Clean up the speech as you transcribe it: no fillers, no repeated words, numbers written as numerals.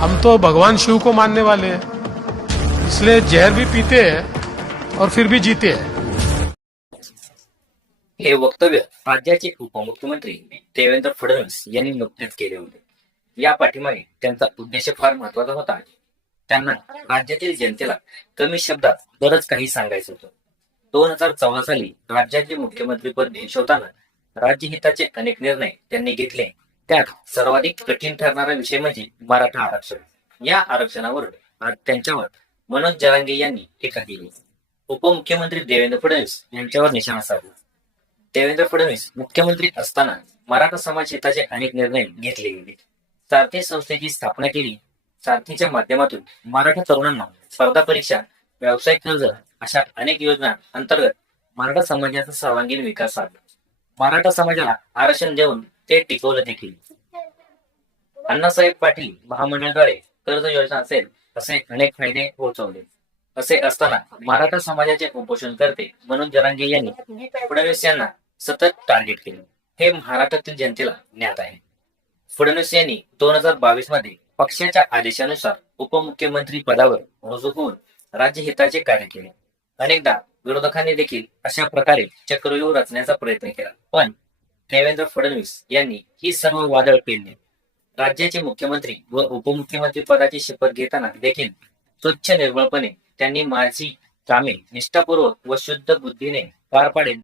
हम तो भगवान शिव को मानने वाले हैं, इसलिए जहर भी पीते हैं और फिर भी जीते हैं। हे वक्तव्य राज्याचे उपमुख्यमंत्री देवेंद्र फडणवीस यांनी नुकतेच केले होते. या पाठीमागे त्यांचा उद्देश फार महत्वाचा होता. त्यांना राज्यातील जनतेला कमी शब्दात बरंच काही सांगायचं होतं. 2014 साली राज्याचे मुख्यमंत्रीपद भूषवताना राज्यहिताचे अनेक निर्णय त्यांनी घेतले. त्यात सर्वाधिक कठीण ठरणारा विषय म्हणजे मराठा आरक्षण. या आरक्षणावर आज त्यांच्यावर मनोज जरांगे यांनी टीका केली. उपमुख्यमंत्री देवेंद्र फडणवीस यांच्यावर निशाणा साधला. देवेंद्र फडणवीस मुख्यमंत्री असताना मराठा समाज हिताचे अनेक निर्णय घेतले गेले. सारथी संस्थेची स्थापना केली. सारथीच्या माध्यमातून मराठा तरुणांना स्पर्धा परीक्षा, व्यावसायिक कर्ज अशा अनेक योजना अंतर्गत मराठा समाजाचा सर्वांगीण विकास साधला. मराठा समाजाला आरक्षण देऊन ते टिकवलं देखील. अण्णासाहेब पाटील महामंडळाद्वारे कर्ज योजना असेल असे अनेक फायदे पोहोचवले. असे असताना मराठा समाजाचे उपोषण करते मनोज जरांगे यांनी फडणवीस यांना सतत टार्गेट केले. हे महाराष्ट्रातील जनतेला ज्ञात आहे. फडणवीस यांनी 2022 मध्ये पक्षाच्या आदेशानुसार उपमुख्यमंत्री पदावर रुजू होऊन राज्यहिताचे कार्य केले. अनेकदा विरोधकांनी देखील अशा प्रकारे चक्रव्यूह रचण्याचा प्रयत्न केला, पण देवेंद्र फडणवीस यांनी ही सर्व वादळ पेलले. राज्याचे मुख्यमंत्री व उपमुख्यमंत्री पदाची शपथ घेताना देखील स्वच्छ निर्मळपणे त्यांनी माझी कामे निष्ठापूर्वक व शुद्ध बुद्धीने पार पाडेल